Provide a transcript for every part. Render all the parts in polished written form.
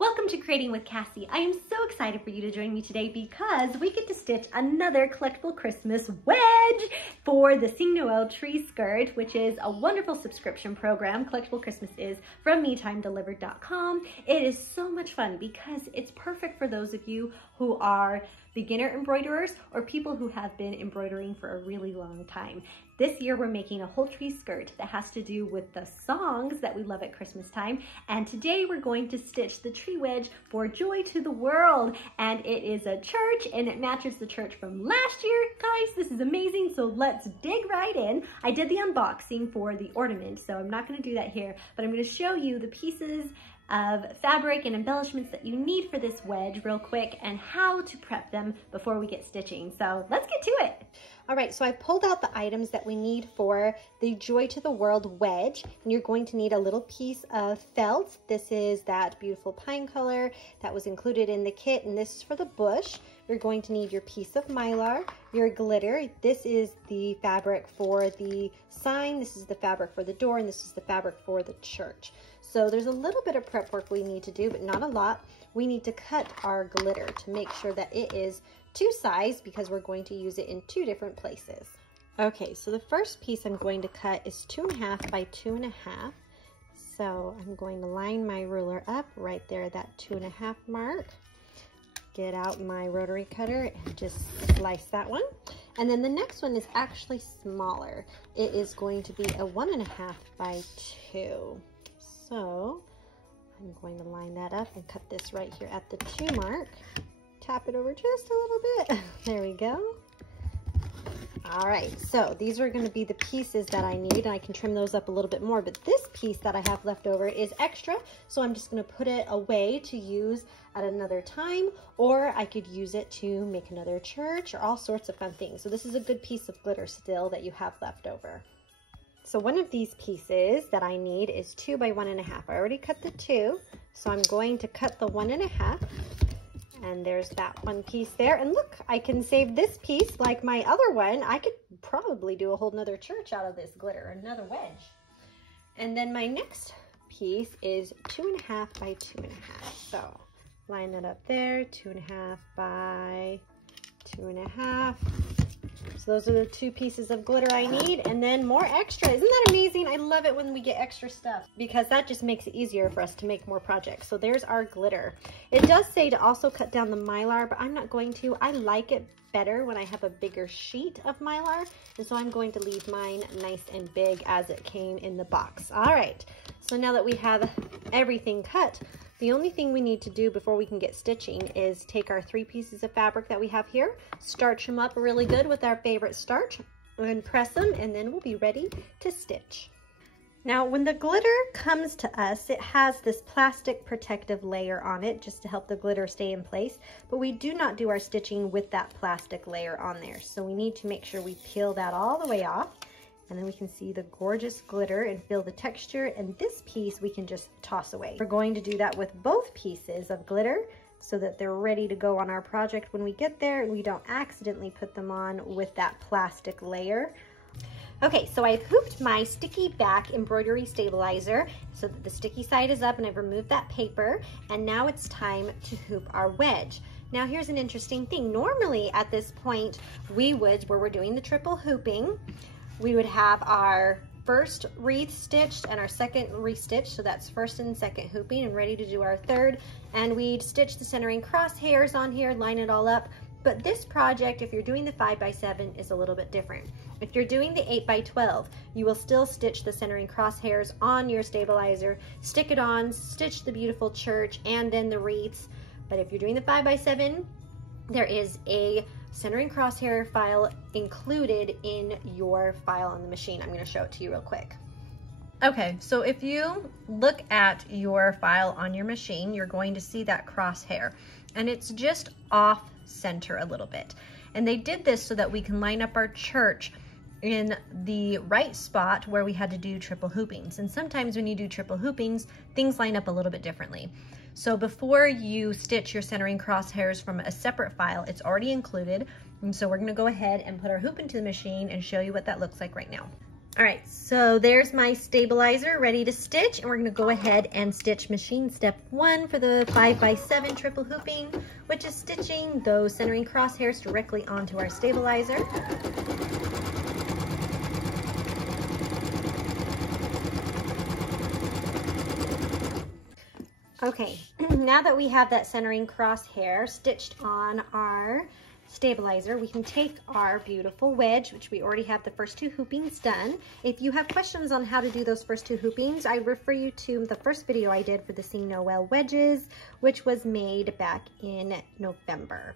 Welcome to Creating with Cassie. I am so excited for you to join me today because we get to stitch another Collectible Christmas wedge for the Sing Noel Tree Skirt, which is a wonderful subscription program. Collectible Christmas is from MeTimeDelivered.com. It is so much fun because it's perfect for those of you who are beginner embroiderers or people who have been embroidering for a really long time. This year we're making a whole tree skirt that has to do with the songs that we love at Christmas time. And today we're going to stitch the tree wedge for Joy to the World. And it is a church and it matches the church from last year. Guys, this is amazing. So let's dig right in. I did the unboxing for the ornament, so I'm not gonna do that here, but I'm gonna show you the pieces of fabric and embellishments that you need for this wedge real quick and how to prep them before we get stitching. So let's get to it. All right, so I've pulled out the items that we need for the Joy to the World wedge, and you're going to need a little piece of felt. This is that beautiful pine color that was included in the kit, and this is for the bush. You're going to need your piece of mylar, your glitter. This is the fabric for the sign, this is the fabric for the door, and this is the fabric for the church. So there's a little bit of prep work we need to do, but not a lot. We need to cut our glitter to make sure that it is two size because we're going to use it in two different places. Okay, so the first piece I'm going to cut is 2.5 by 2.5. So I'm going to line my ruler up right there at that 2.5 mark. Get out my rotary cutter and just slice that one. And then the next one is actually smaller. It is going to be a 1.5 by 2. So I'm going to line that up and cut this right here at the 2 mark. Tap it over just a little bit. There we go. All right, so these are going to be the pieces that I need, and I can trim those up a little bit more, but this piece that I have left over is extra, so I'm just going to put it away to use at another time, or I could use it to make another church or all sorts of fun things. So this is a good piece of glitter still that you have left over. So one of these pieces that I need is 2 by 1.5. I already cut the 2, so I'm going to cut the 1.5. And there's that one piece there. And look, I can save this piece like my other one. I could probably do a whole nother church out of this glitter, another wedge. And then my next piece is 2.5 by 2.5. So line that up there, 2.5 by 2.5. So those are the 2 pieces of glitter I need, and then more extra. Isn't that amazing? I love it when we get extra stuff because that just makes it easier for us to make more projects. So there's our glitter. It does say to also cut down the mylar, but I'm not going to. I like it better when I have a bigger sheet of mylar, and so I'm going to leave mine nice and big as it came in the box. All right, so now that we have everything cut, the only thing we need to do before we can get stitching is take our 3 pieces of fabric that we have here, starch them up really good with our favorite starch, and press them, and then we'll be ready to stitch. Now, when the glitter comes to us, it has this plastic protective layer on it just to help the glitter stay in place, but we do not do our stitching with that plastic layer on there. So we need to make sure we peel that all the way off. And then we can see the gorgeous glitter and feel the texture, and this piece we can just toss away. We're going to do that with both pieces of glitter so that they're ready to go on our project when we get there and we don't accidentally put them on with that plastic layer. Okay, so I've hooped my sticky back embroidery stabilizer so that the sticky side is up, and I've removed that paper, and now it's time to hoop our wedge. Now here's an interesting thing. Normally at this point we would, where we're doing the triple hooping, we would have our first wreath stitched and our second wreath stitched, so that's first and second hooping, and ready to do our third, and we'd stitch the centering crosshairs on here, line it all up. But this project, if you're doing the 5 by 7, is a little bit different. If you're doing the 8 by 12, you will still stitch the centering crosshairs on your stabilizer, stick it on, stitch the beautiful church and then the wreaths. But if you're doing the 5 by 7, there is a centering crosshair file included in your file on the machine. I'm going to show it to you real quick. Okay, so if you look at your file on your machine, you're going to see that crosshair, and it's just off center a little bit. And they did this so that we can line up our church in the right spot where we had to do triple hoopings. And sometimes when you do triple hoopings, things line up a little bit differently. So before you stitch your centering crosshairs from a separate file, it's already included. And so we're gonna go ahead and put our hoop into the machine and show you what that looks like right now. All right, so there's my stabilizer ready to stitch, and we're gonna go ahead and stitch machine step 1 for the 5x7 triple hooping, which is stitching those centering crosshairs directly onto our stabilizer. Okay, now that we have that centering crosshair stitched on our stabilizer, we can take our beautiful wedge, which we already have the first 2 hoopings done. If you have questions on how to do those first 2 hoopings, I refer you to the first video I did for the Sing Noel wedges, which was made back in November.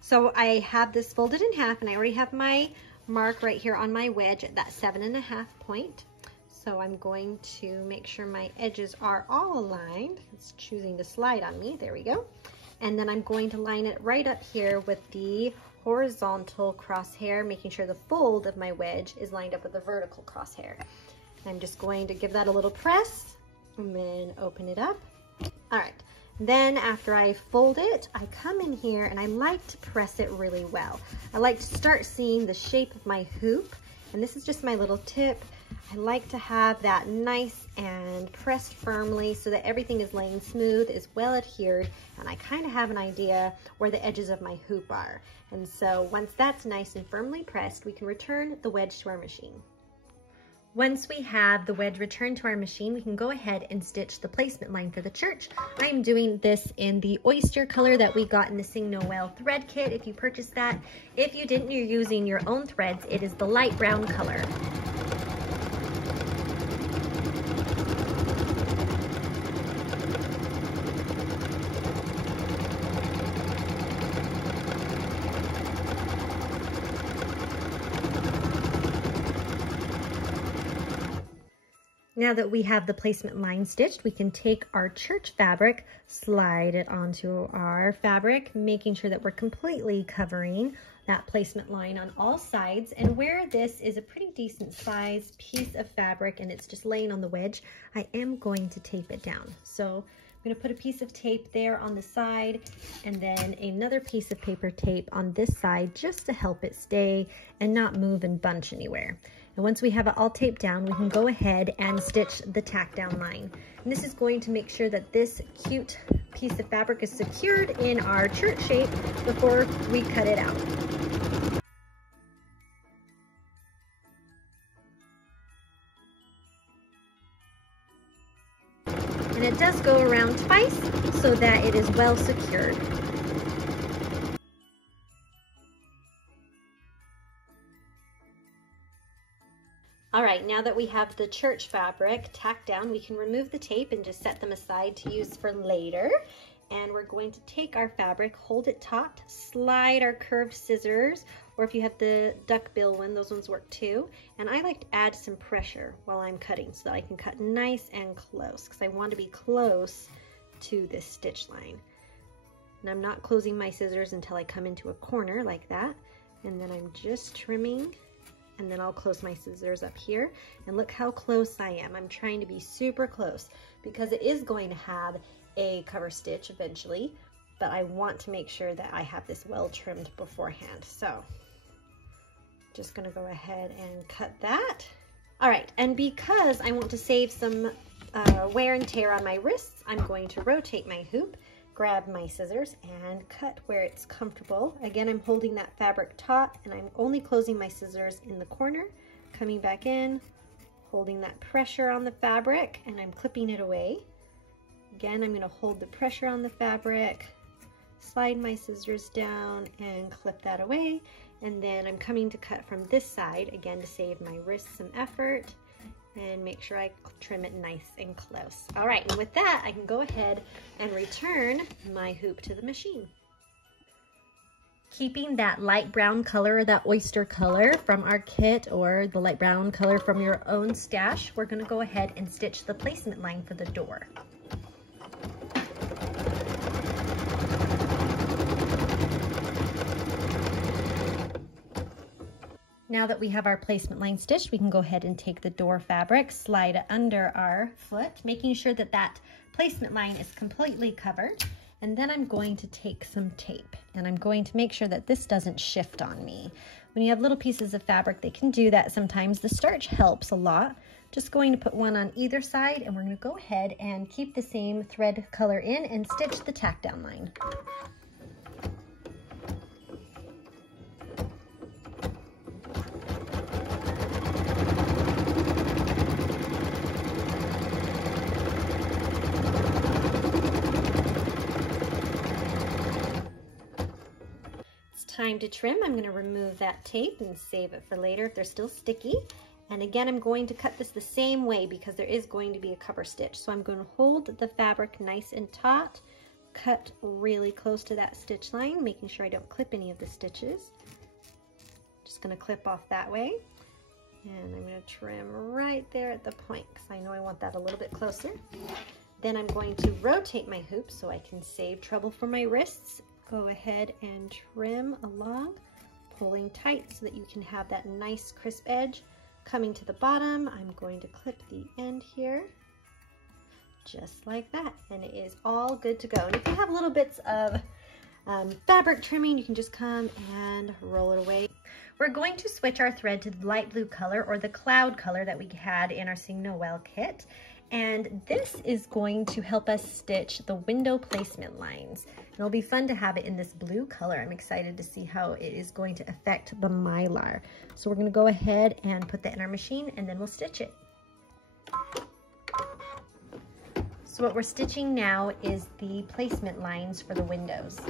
So I have this folded in half, and I already have my mark right here on my wedge at that 7.5 point. So I'm going to make sure my edges are all aligned. It's choosing to slide on me. There we go. And then I'm going to line it right up here with the horizontal crosshair, making sure the fold of my wedge is lined up with the vertical crosshair. I'm just going to give that a little press and then open it up. All right. Then after I fold it, I come in here and I like to press it really well. I like to start seeing the shape of my hoop, and this is just my little tip. I like to have that nice and pressed firmly so that everything is laying smooth, is well adhered, and I kind of have an idea where the edges of my hoop are. And so once that's nice and firmly pressed, we can return the wedge to our machine. Once we have the wedge returned to our machine, we can go ahead and stitch the placement line for the church. I am doing this in the oyster color that we got in the Sing Noel thread kit if you purchased that. If you didn't, you're using your own threads. It is the light brown color. Now that we have the placement line stitched, we can take our church fabric, slide it onto our fabric, making sure that we're completely covering that placement line on all sides. And where this is a pretty decent sized piece of fabric and it's just laying on the wedge, I am going to tape it down. So I'm going to put a piece of tape there on the side and then another piece of paper tape on this side just to help it stay and not move and bunch anywhere. And once we have it all taped down, we can go ahead and stitch the tack down line. And this is going to make sure that this cute piece of fabric is secured in our church shape before we cut it out. And it does go around twice so that it is well secured. All right, now that we have the church fabric tacked down, we can remove the tape and just set them aside to use for later. And we're going to take our fabric, hold it taut, slide our curved scissors, or if you have the duckbill one, those ones work too. And I like to add some pressure while I'm cutting so that I can cut nice and close, because I want to be close to this stitch line. And I'm not closing my scissors until I come into a corner like that. And then I'm just trimming, and then I'll close my scissors up here. And look how close I am. I'm trying to be super close because it is going to have a cover stitch eventually, but I want to make sure that I have this well trimmed beforehand. So just gonna go ahead and cut that. All right, and because I want to save some wear and tear on my wrists, I'm going to rotate my hoop, grab my scissors and cut where it's comfortable. Again, I'm holding that fabric taut and I'm only closing my scissors in the corner, coming back in, holding that pressure on the fabric, and I'm clipping it away. Again, I'm going to hold the pressure on the fabric, slide my scissors down and clip that away. And then I'm coming to cut from this side, again, to save my wrists some effort and make sure I trim it nice and close. All right, and with that, I can go ahead and return my hoop to the machine. Keeping that light brown color, that oyster color from our kit, or the light brown color from your own stash, we're gonna go ahead and stitch the placement line for the door. Now that we have our placement line stitched, we can go ahead and take the door fabric, slide it under our foot, making sure that that placement line is completely covered. And then I'm going to take some tape and I'm going to make sure that this doesn't shift on me. When you have little pieces of fabric, they can do that sometimes. The starch helps a lot. Just going to put one on either side, and we're going to go ahead and keep the same thread color in and stitch the tack down line. Time to trim. I'm going to remove that tape and save it for later if they're still sticky. And again, I'm going to cut this the same way because there is going to be a cover stitch. So I'm going to hold the fabric nice and taut, cut really close to that stitch line, making sure I don't clip any of the stitches. Just going to clip off that way. And I'm going to trim right there at the point because I know I want that a little bit closer. Then I'm going to rotate my hoop so I can save trouble for my wrists. Go ahead and trim along, pulling tight so that you can have that nice crisp edge. Coming to the bottom, I'm going to clip the end here, just like that, and it is all good to go. And if you have little bits of fabric trimming, you can just come and roll it away. We're going to switch our thread to the light blue color, or the cloud color that we had in our Sing Noel kit. And this is going to help us stitch the window placement lines. It'll be fun to have it in this blue color. I'm excited to see how it is going to affect the mylar. So we're going to go ahead and put that in our machine, and then we'll stitch it. So what we're stitching now is the placement lines for the windows.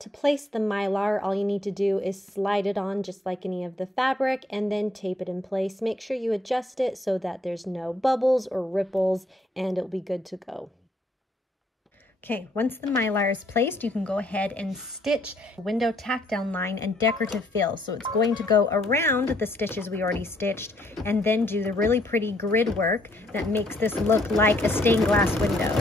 To place the mylar, all you need to do is slide it on just like any of the fabric and then tape it in place. Make sure you adjust it so that there's no bubbles or ripples, and it'll be good to go. Okay, once the mylar is placed, you can go ahead and stitch window tack down line and decorative fill. So it's going to go around the stitches we already stitched and then do the really pretty grid work that makes this look like a stained glass window.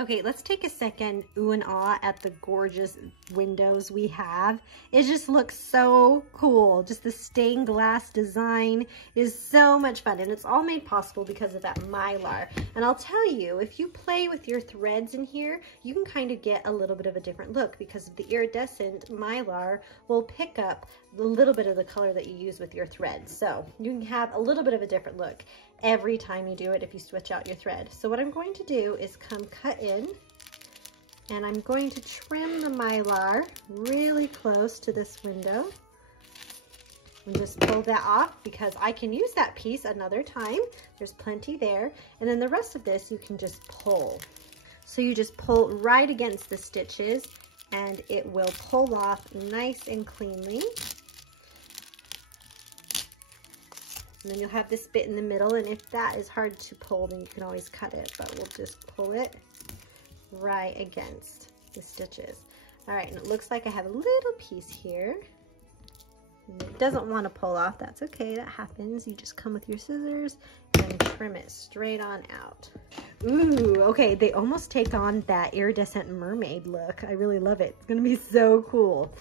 Okay, let's take a second, ooh and ah, at the gorgeous windows we have. It just looks so cool. Just the stained glass design is so much fun, and it's all made possible because of that mylar. And I'll tell you, if you play with your threads in here, you can kind of get a little bit of a different look because the iridescent mylar will pick up a little bit of the color that you use with your threads. So you can have a little bit of a different look every time you do it if you switch out your thread. So what I'm going to do is come cut in, and I'm going to trim the mylar really close to this window and just pull that off because I can use that piece another time. There's plenty there. And then the rest of this you can just pull. So you just pull right against the stitches and it will pull off nice and cleanly. And then you'll have this bit in the middle, and if that is hard to pull, then you can always cut it, but we'll just pull it right against the stitches. All right, and it looks like I have a little piece here. And it doesn't want to pull off. That's okay, that happens. You just come with your scissors and trim it straight on out. Ooh, okay, they almost take on that iridescent mermaid look. I really love it. It's gonna be so cool.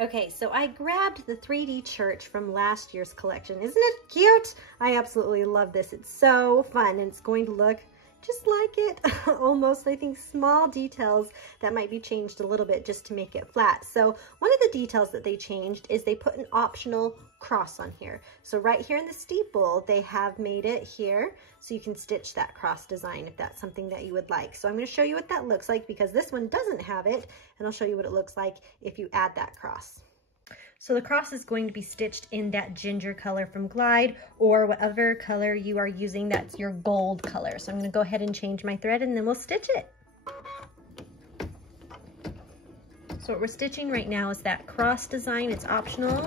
Okay, so I grabbed the 3D church from last year's collection. Isn't it cute? I absolutely love this. It's so fun, and it's going to look just like it. Almost, I think, small details that might be changed a little bit just to make it flat. So one of the details that they changed is they put an optional cross on here. So right here in the steeple, they have made it here so you can stitch that cross design if that's something that you would like. So I'm going to show you what that looks like because this one doesn't have it, and I'll show you what it looks like if you add that cross. So the cross is going to be stitched in that ginger color from Glide, or whatever color you are using that's your gold color. So I'm going to go ahead and change my thread, and then we'll stitch it. So what we're stitching right now is that cross design. It's optional,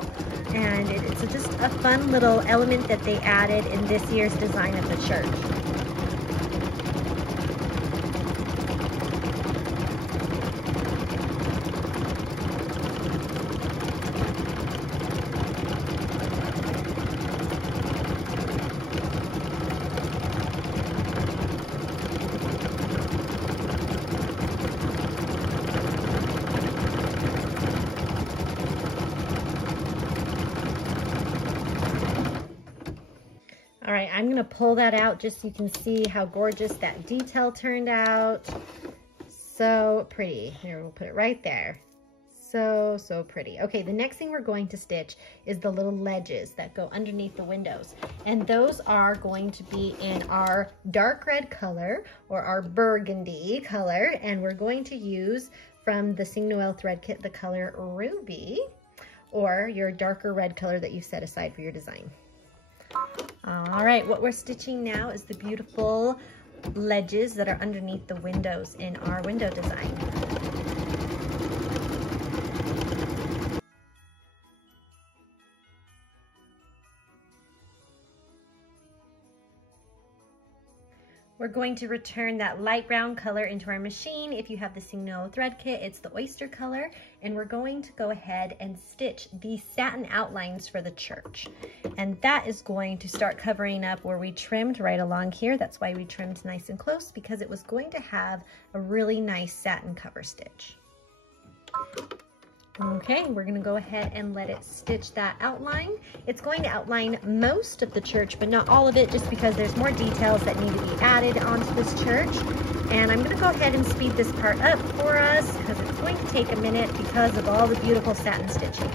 and it's just a fun little element that they added in this year's design of the church. All right, I'm gonna pull that out just so you can see how gorgeous that detail turned out. So pretty. Here, we'll put it right there. So pretty. Okay, the next thing we're going to stitch is the little ledges that go underneath the windows. And those are going to be in our dark red color, or our burgundy color. And we're going to use from the Sing Noel thread kit the color Ruby, or your darker red color that you set aside for your design. All right, what we're stitching now is the beautiful ledges that are underneath the windows in our window design. We're going to return that light brown color into our machine. If you have the Sing Noel thread kit, it's the oyster color. And we're going to go ahead and stitch the satin outlines for the church. And that is going to start covering up where we trimmed right along here. That's why we trimmed nice and close, because it was going to have a really nice satin cover stitch. Okay, we're gonna go ahead and let it stitch that outline. It's going to outline most of the church, but not all of it, just because there's more details that need to be added onto this church. And I'm gonna go ahead and speed this part up for us, because it's going to take a minute because of all the beautiful satin stitching.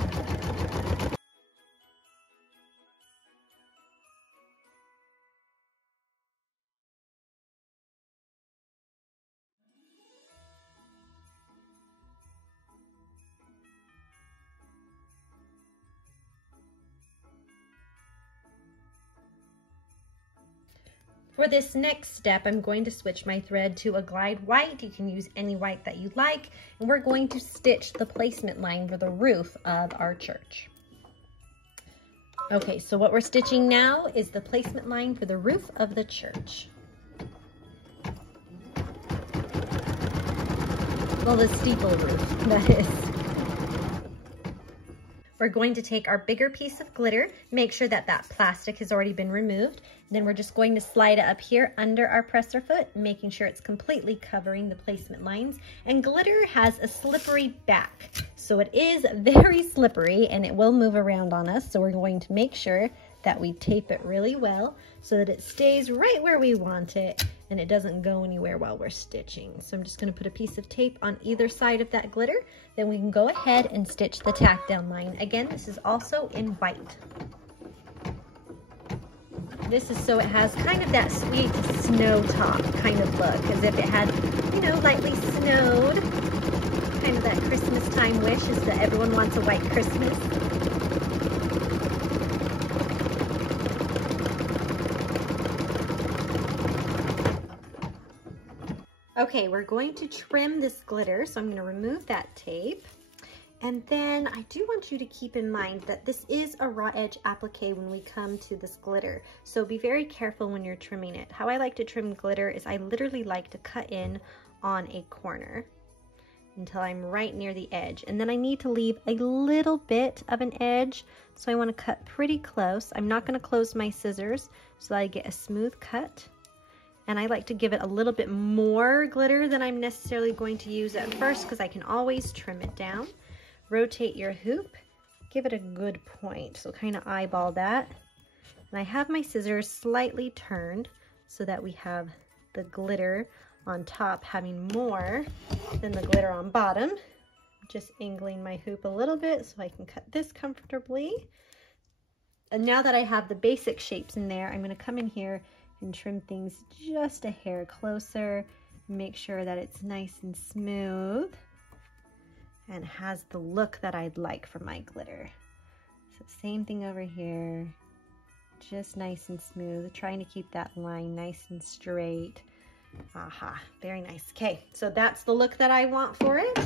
For this next step, I'm going to switch my thread to a glide white. You can use any white that you like. And we're going to stitch the placement line for the roof of our church. Okay, so what we're stitching now is the placement line for the roof of the church. Well, the steeple roof, that is. We're going to take our bigger piece of glitter, make sure that that plastic has already been removed. Then we're just going to slide it up here under our presser foot, making sure it's completely covering the placement lines. And glitter has a slippery back, so it is very slippery and it will move around on us. So we're going to make sure that we tape it really well so that it stays right where we want it and it doesn't go anywhere while we're stitching. So I'm just going to put a piece of tape on either side of that glitter. Then we can go ahead and stitch the tack down line. Again, this is also in white. This is so it has kind of that sweet snow top kind of look, as if it had, you know, lightly snowed. Kind of that Christmas time wish is that everyone wants a white Christmas. Okay, we're going to trim this glitter, so I'm going to remove that tape. And then I do want you to keep in mind that this is a raw edge applique when we come to this glitter. So be very careful when you're trimming it. How I like to trim glitter is I literally like to cut in on a corner until I'm right near the edge. And then I need to leave a little bit of an edge. So I want to cut pretty close. I'm not going to close my scissors so that I get a smooth cut. And I like to give it a little bit more glitter than I'm necessarily going to use at first, because I can always trim it down. Rotate your hoop, give it a good point, so kind of eyeball that. And I have my scissors slightly turned so that we have the glitter on top having more than the glitter on bottom. Just angling my hoop a little bit so I can cut this comfortably. And now that I have the basic shapes in there, I'm going to come in here and trim things just a hair closer, make sure that it's nice and smooth and has the look that I'd like for my glitter. So same thing over here, just nice and smooth, trying to keep that line nice and straight Aha, very nice. Okay, so that's the look that I want for it.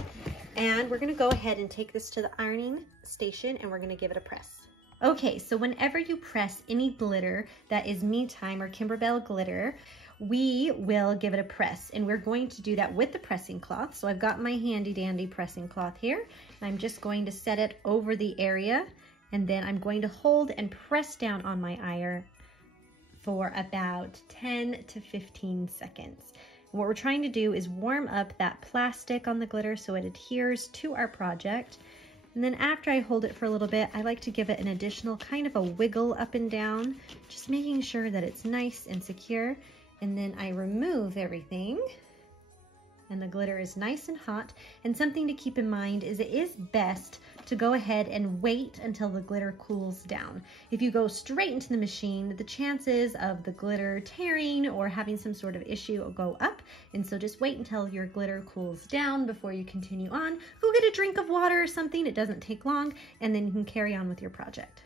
And we're gonna go ahead and take this to the ironing station and we're gonna give it a press. Okay, so whenever you press any glitter that is Me Time or Kimberbell glitter, we will give it a press, and we're going to do that with the pressing cloth. So I've got my handy dandy pressing cloth here, and I'm just going to set it over the area, and then I'm going to hold and press down on my iron for about 10 to 15 seconds. And what we're trying to do is warm up that plastic on the glitter so it adheres to our project. And then after I hold it for a little bit, I like to give it an additional kind of a wiggle up and down, just making sure that it's nice and secure. And then I remove everything, and the glitter is nice and hot. And something to keep in mind is it is best to go ahead and wait until the glitter cools down. If you go straight into the machine, the chances of the glitter tearing or having some sort of issue will go up. And so just wait until your glitter cools down before you continue on. Go get a drink of water or something, it doesn't take long, and then you can carry on with your project.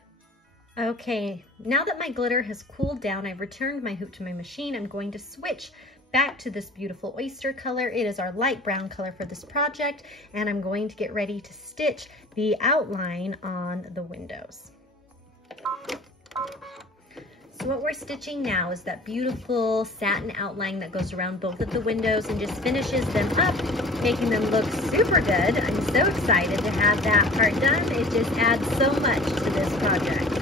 Okay, now that my glitter has cooled down, I've returned my hoop to my machine. I'm going to switch back to this beautiful oyster color. It is our light brown color for this project, and I'm going to get ready to stitch the outline on the windows. So what we're stitching now is that beautiful satin outline that goes around both of the windows and just finishes them up, making them look super good. I'm so excited to have that part done. It just adds so much to this project.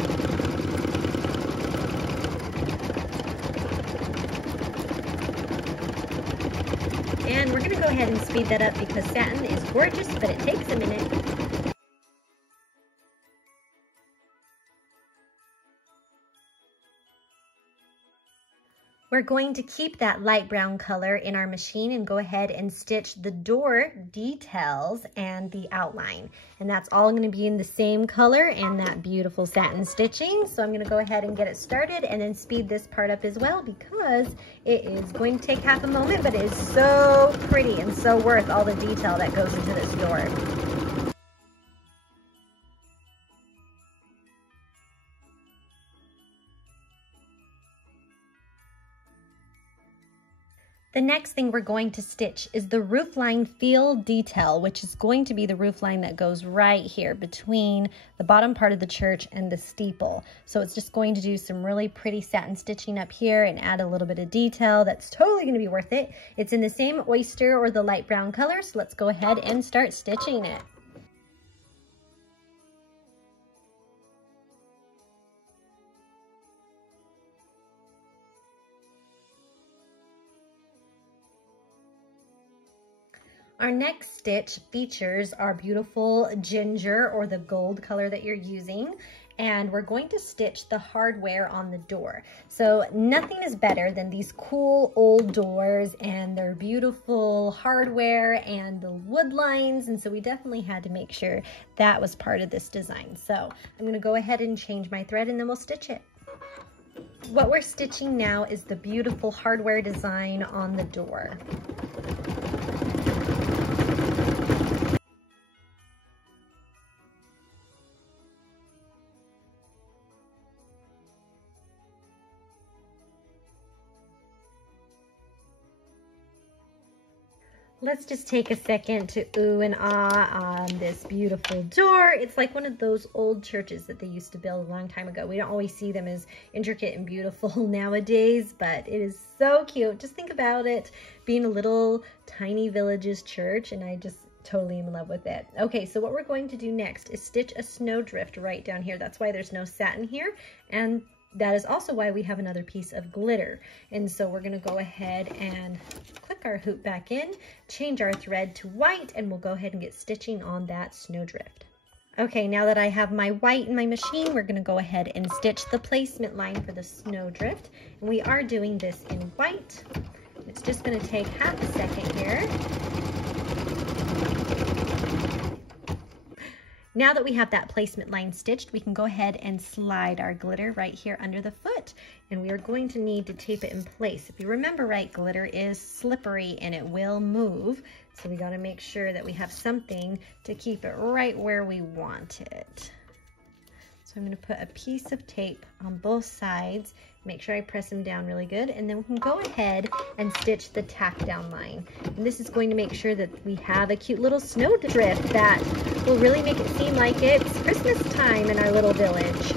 And we're going to go ahead and speed that up because satin is gorgeous, but it takes a minute. We're going to keep that light brown color in our machine and go ahead and stitch the door details and the outline. And that's all going to be in the same color and that beautiful satin stitching. So I'm going to go ahead and get it started and then speed this part up as well because it is going to take half a moment, but it is so pretty and so worth all the detail that goes into this door. The next thing we're going to stitch is the roofline field detail, which is going to be the roofline that goes right here between the bottom part of the church and the steeple. So it's just going to do some really pretty satin stitching up here and add a little bit of detail that's totally going to be worth it. It's in the same oyster or the light brown color, so let's go ahead and start stitching it. Our next stitch features our beautiful ginger or the gold color that you're using, and we're going to stitch the hardware on the door. So nothing is better than these cool old doors and their beautiful hardware and the wood lines, and so we definitely had to make sure that was part of this design. So I'm going to go ahead and change my thread and then we'll stitch it. What we're stitching now is the beautiful hardware design on the door. Let's just take a second to ooh and ah on this beautiful door. It's like one of those old churches that they used to build a long time ago. We don't always see them as intricate and beautiful nowadays, but it is so cute. Just think about it being a little tiny village's church, and I just totally am in love with it. Okay, so what we're going to do next is stitch a snowdrift right down here. That's why there's no satin here, and that is also why we have another piece of glitter. And so we're going to go ahead and click our hoop back in, change our thread to white, and we'll go ahead and get stitching on that snowdrift. Okay, now that I have my white in my machine, we're going to go ahead and stitch the placement line for the snowdrift. And we are doing this in white. It's just going to take half a second here. Now that we have that placement line stitched, we can go ahead and slide our glitter right here under the foot, and we are going to need to tape it in place. If you remember right, glitter is slippery and it will move, so we got to make sure that we have something to keep it right where we want it. So I'm going to put a piece of tape on both sides, make sure I press them down really good, and then we can go ahead and stitch the tack down line. And this is going to make sure that we have a cute little snowdrift that will really make it seem like it's Christmas time in our little village.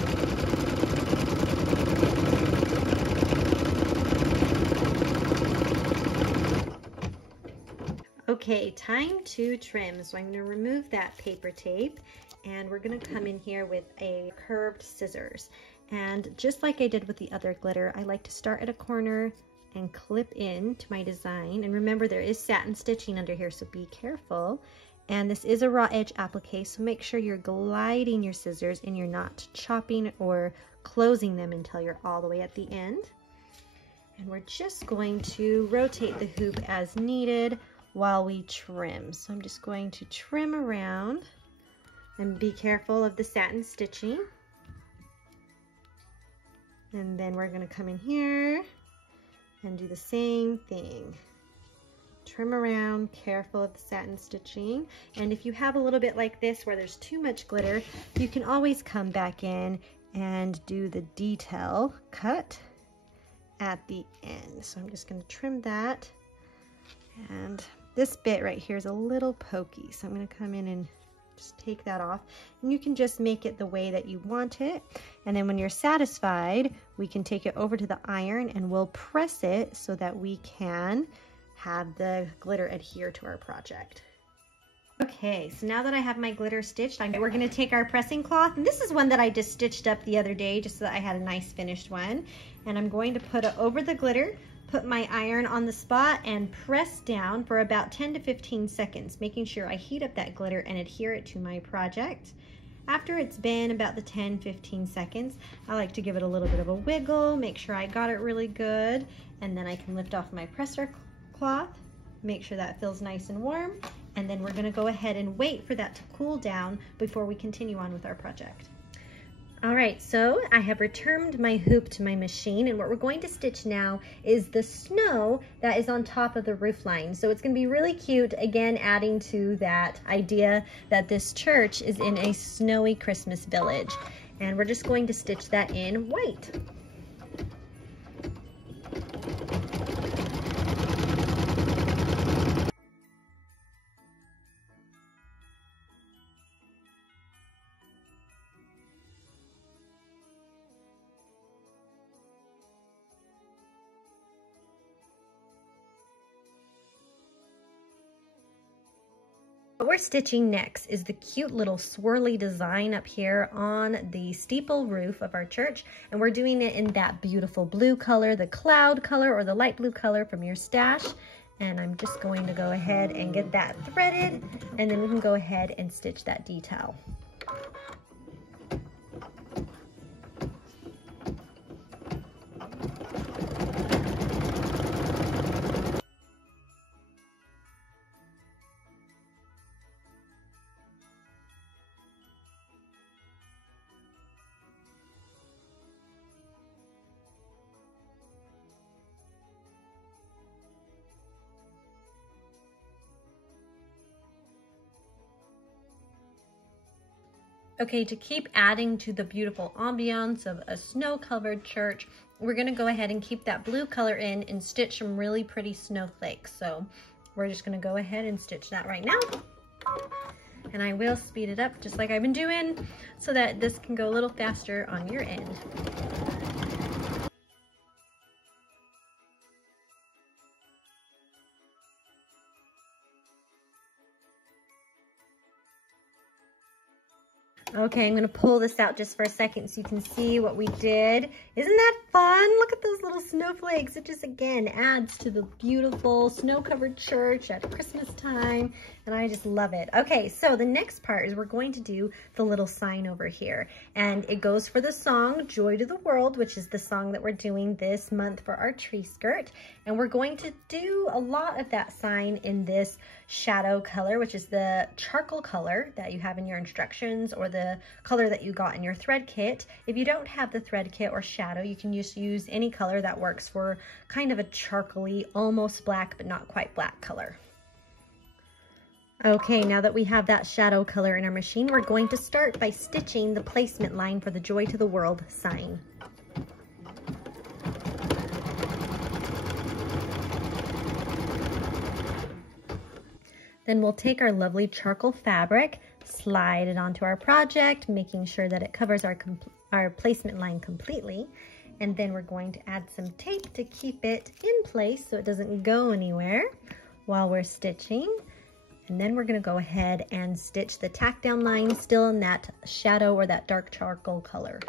Okay, time to trim. So I'm going to remove that paper tape, and we're going to come in here with a curved scissors. And just like I did with the other glitter, I like to start at a corner and clip in to my design. And remember, there is satin stitching under here, so be careful. And this is a raw edge applique, so make sure you're gliding your scissors and you're not chopping or closing them until you're all the way at the end. And we're just going to rotate the hoop as needed while we trim. So I'm just going to trim around and be careful of the satin stitching. And then we're going to come in here and do the same thing. Trim around, careful of the satin stitching. And if you have a little bit like this where there's too much glitter, you can always come back in and do the detail cut at the end. So I'm just going to trim that. And this bit right here is a little pokey, so I'm going to come in and just take that off, and you can just make it the way that you want it. And then when you're satisfied, we can take it over to the iron and we'll press it so that we can have the glitter adhere to our project. Okay, so now that I have my glitter stitched, we're going to take our pressing cloth, and this is one that I just stitched up the other day just so that I had a nice finished one. And I'm going to put it over the glitter, put my iron on the spot, and press down for about 10 to 15 seconds, making sure I heat up that glitter and adhere it to my project. After it's been about the 10-15 seconds, I like to give it a little bit of a wiggle, make sure I got it really good, and then I can lift off my presser cloth, make sure that feels nice and warm, and then we're going to go ahead and wait for that to cool down before we continue on with our project. All right, so I have returned my hoop to my machine, and what we're going to stitch now is the snow that is on top of the roof line. So it's going to be really cute, again, adding to that idea that this church is in a snowy Christmas village. And we're just going to stitch that in white. What we're stitching next is the cute little swirly design up here on the steeple roof of our church, and we're doing it in that beautiful blue color, the cloud color or the light blue color from your stash. And I'm just going to go ahead and get that threaded, and then we can go ahead and stitch that detail. Okay, to keep adding to the beautiful ambiance of a snow-covered church, we're gonna go ahead and keep that blue color in and stitch some really pretty snowflakes. So we're just gonna go ahead and stitch that right now. And I will speed it up just like I've been doing so that this can go a little faster on your end. Okay, I'm going to pull this out just for a second so you can see what we did. Isn't that fun? Look at those little snowflakes. It just, again, adds to the beautiful snow-covered church at Christmas time, and I just love it. Okay, so the next part is we're going to do the little sign over here, and it goes for the song Joy to the World, which is the song that we're doing this month for our tree skirt, and we're going to do a lot of that sign in this shadow color, which is the charcoal color that you have in your instructions or the color that you got in your thread kit. If you don't have the thread kit or shadow, you can just use any color that works for kind of a charcoaly, almost black, but not quite black color. Okay, now that we have that shadow color in our machine, we're going to start by stitching the placement line for the Joy to the World sign. Then we'll take our lovely charcoal fabric, slide it onto our project, making sure that it covers our placement line completely. And then we're going to add some tape to keep it in place so it doesn't go anywhere while we're stitching. And then we're going to go ahead and stitch the tack down line still in that shadow or that dark charcoal color.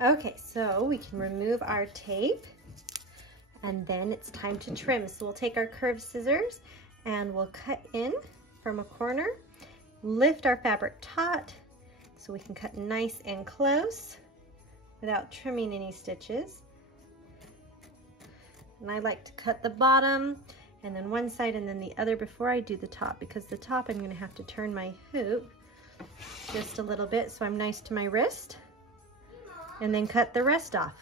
Okay, so we can remove our tape and then it's time to trim. So we'll take our curved scissors and we'll cut in from a corner, lift our fabric taut so we can cut nice and close without trimming any stitches. And I like to cut the bottom and then one side and then the other before I do the top, because the top I'm going to have to turn my hoop just a little bit so I'm nice to my wrist, and then cut the rest off.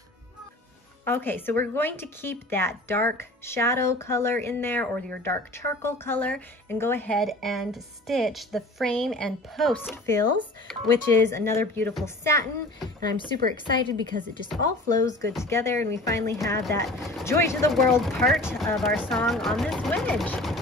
Okay, so we're going to keep that dark shadow color in there or your dark charcoal color and go ahead and stitch the frame and post fills, which is another beautiful satin. And I'm super excited because it just all flows good together and we finally have that Joy to the World part of our song on this wedge.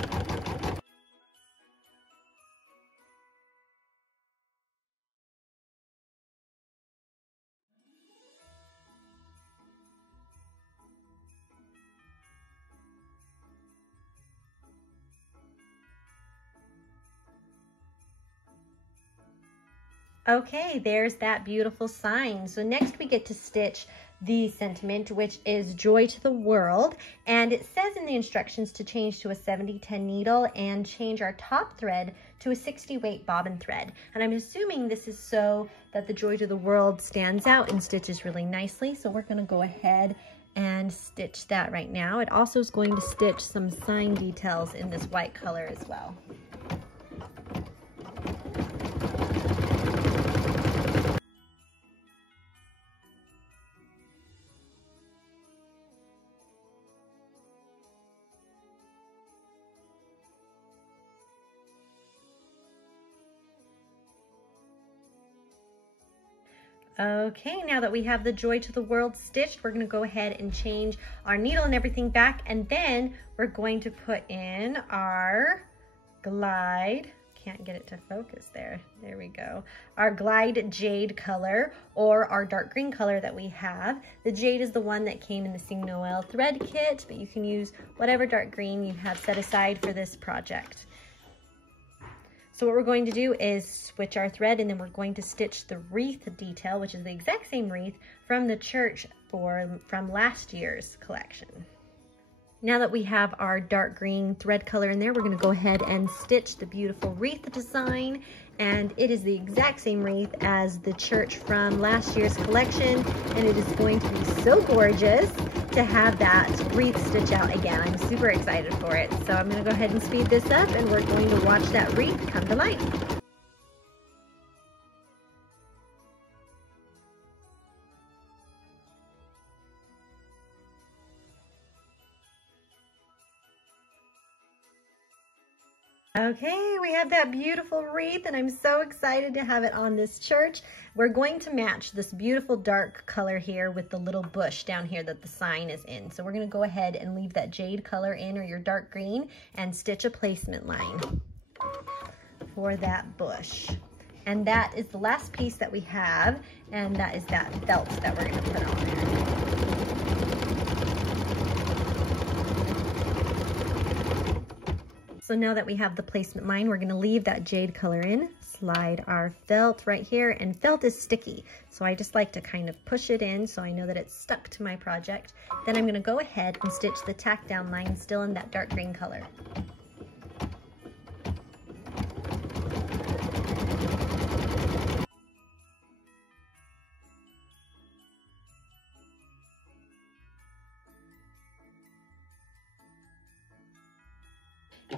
Okay, there's that beautiful sign. So next we get to stitch the sentiment, which is Joy to the World. And it says in the instructions to change to a 70-10 needle and change our top thread to a 60 weight bobbin thread. And I'm assuming this is so that the Joy to the World stands out and stitches really nicely. So we're gonna go ahead and stitch that right now. It also is going to stitch some sign details in this white color as well. Okay, now that we have the Joy to the World stitched, we're gonna go ahead and change our needle and everything back, and then we're going to put in our glide. Can't get it to focus there. There we go. Our glide jade color, or our dark green color that we have. The jade is the one that came in the Sing Noel thread kit, but you can use whatever dark green you have set aside for this project. So what we're going to do is switch our thread and then we're going to stitch the wreath detail, which is the exact same wreath from the church from last year's collection. Now that we have our dark green thread color in there, we're going to go ahead and stitch the beautiful wreath design. And it is the exact same wreath as the church from last year's collection. And it is going to be so gorgeous to have that wreath stitch out again. I'm super excited for it. So I'm going to go ahead and speed this up and we're going to watch that wreath come to life. Okay, we have that beautiful wreath and I'm so excited to have it on this church. We're going to match this beautiful dark color here with the little bush down here that the sign is in. So we're gonna go ahead and leave that jade color in, or your dark green, and stitch a placement line for that bush. And that is the last piece that we have, and that is that felt that we're gonna put on there. So now that we have the placement line, we're gonna leave that jade color in, slide our felt right here, and felt is sticky. So I just like to kind of push it in so I know that it's stuck to my project. Then I'm gonna go ahead and stitch the tack down line still in that dark green color.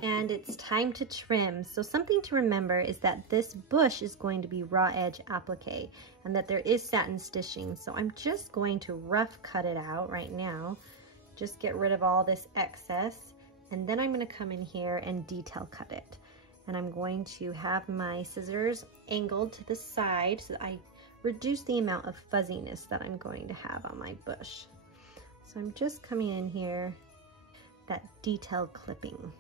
And it's time to trim. So something to remember is that this bush is going to be raw edge applique and that there is satin stitching. So I'm just going to rough cut it out right now. Just get rid of all this excess. And then I'm going to come in here and detail cut it. And I'm going to have my scissors angled to the side so that I reduce the amount of fuzziness that I'm going to have on my bush. So I'm just coming in here, that detail clipping.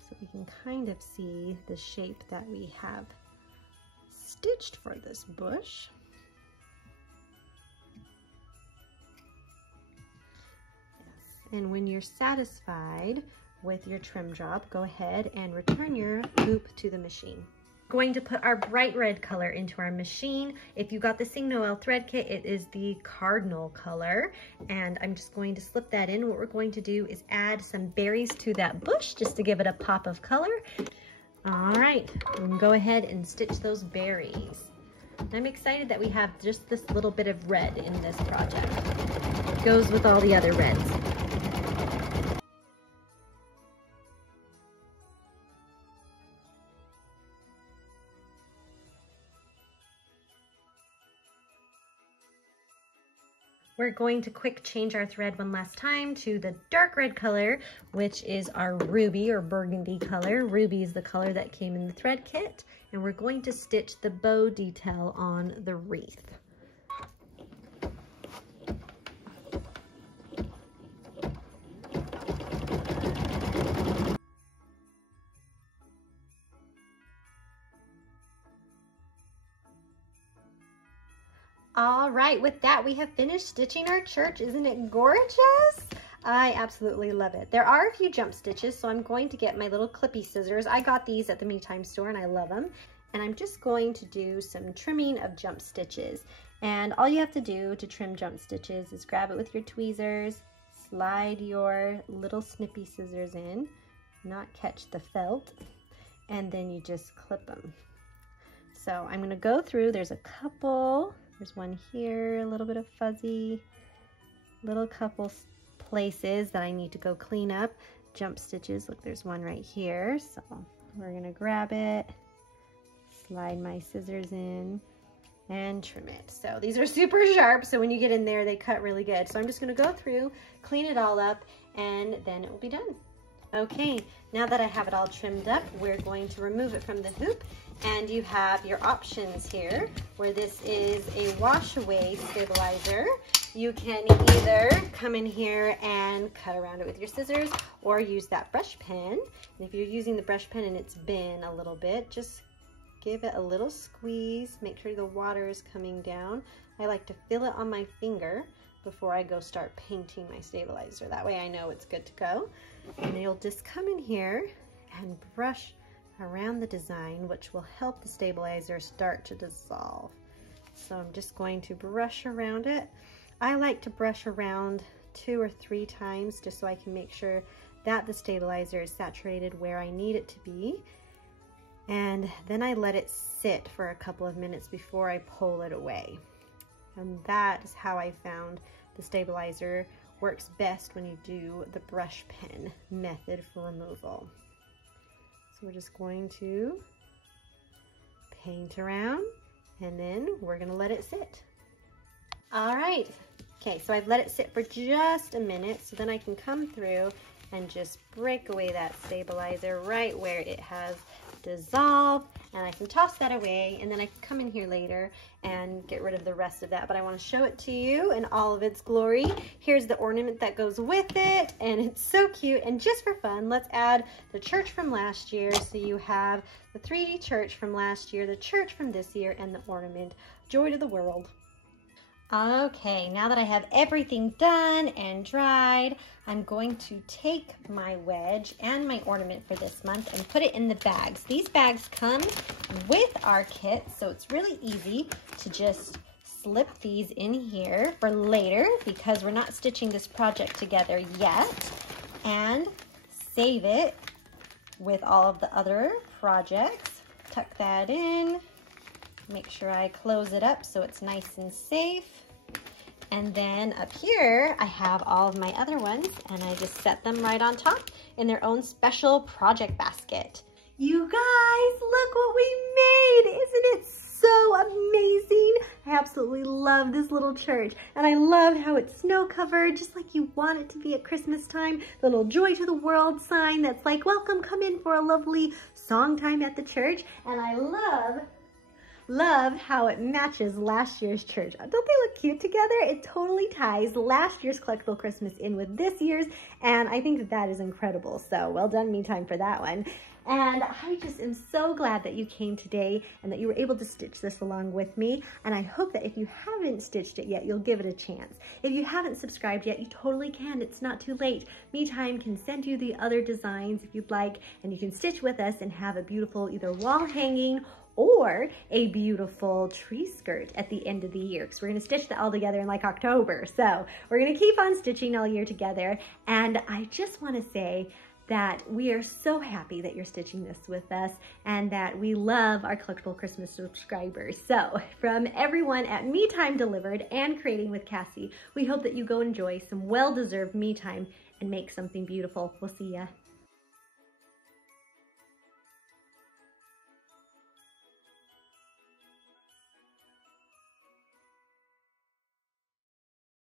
So we can kind of see the shape that we have stitched for this bush. Yes. And when you're satisfied with your trim job, go ahead and return your hoop to the machine. Going to put our bright red color into our machine. If you got the Sing Noel thread kit, it is the cardinal color, and I'm just going to slip that in. What we're going to do is add some berries to that bush just to give it a pop of color. All right, we'll go ahead and stitch those berries. I'm excited that we have just this little bit of red in this project. It goes with all the other reds. We're going to quick change our thread one last time to the dark red color, which is our ruby or burgundy color. Ruby is the color that came in the thread kit, and we're going to stitch the bow detail on the wreath. All right, with that, we have finished stitching our church. Isn't it gorgeous? I absolutely love it. There are a few jump stitches, so I'm going to get my little clippy scissors. I got these at the Me Time store and I love them. And I'm just going to do some trimming of jump stitches. And all you have to do to trim jump stitches is grab it with your tweezers, slide your little snippy scissors in, not catch the felt, and then you just clip them. So I'm gonna go through, there's a couple. There's one here, a little bit of fuzzy, little couple places that I need to go clean up. Jump stitches, look, there's one right here. So we're gonna grab it, slide my scissors in, and trim it. So these are super sharp, so when you get in there, they cut really good. So I'm just gonna go through, clean it all up, and then it will be done. Okay, now that I have it all trimmed up, we're going to remove it from the hoop, and you have your options here, where this is a wash away stabilizer. You can either come in here and cut around it with your scissors or use that brush pen. And if you're using the brush pen and it's been a little bit, just give it a little squeeze, make sure the water is coming down. I like to feel it on my finger before I go start painting my stabilizer. That way I know it's good to go. And you'll just come in here and brush around the design, which will help the stabilizer start to dissolve. So I'm just going to brush around it. I like to brush around 2 or 3 times just so I can make sure that the stabilizer is saturated where I need it to be. And then I let it sit for a couple of minutes before I pull it away. And that is how I found the stabilizer works best when you do the brush pen method for removal. So we're just going to paint around and then we're gonna let it sit. All right, okay, so I've let it sit for just a minute, so then I can come through and just break away that stabilizer right where it has dissolved, and I can toss that away, and then I can come in here later and get rid of the rest of that, but I want to show it to you in all of its glory. Here's the ornament that goes with it, and it's so cute. And just for fun, let's add the church from last year. So you have the 3D church from last year, the church from this year, and the ornament. Joy to the world. Okay, now that I have everything done and dried, I'm going to take my wedge and my ornament for this month and put it in the bags. These bags come with our kit, so it's really easy to just slip these in here for later because we're not stitching this project together yet, and save it with all of the other projects. Tuck that in, make sure I close it up so it's nice and safe. And then up here, I have all of my other ones, and I just set them right on top. in their own special project basket. You guys, look what we made! Isn't it so amazing? I absolutely love this little church, and I love how it's snow covered, just like you want it to be at Christmas time. The little Joy to the World sign that's like, welcome, come in for a lovely song time at the church. And I love how it matches last year's church. Don't they look cute together? It totally ties last year's Collectible Christmas in with this year's, and I think that is incredible. So well done, Me Time, for that one. And I just am so glad that you came today and that you were able to stitch this along with me. And I hope that if you haven't stitched it yet, you'll give it a chance. If you haven't subscribed yet, you totally can. It's not too late. Me Time can send you the other designs if you'd like, and you can stitch with us and have a beautiful either wall hanging or a beautiful tree skirt at the end of the year, because we're going to stitch that all together in like October. So we're going to keep on stitching all year together. And I just want to say that we are so happy that you're stitching this with us, and that we love our Collectible Christmas subscribers. So from everyone at Me Time Delivered and Creating with Cassie, we hope that you go enjoy some well-deserved me time and make something beautiful. We'll see ya.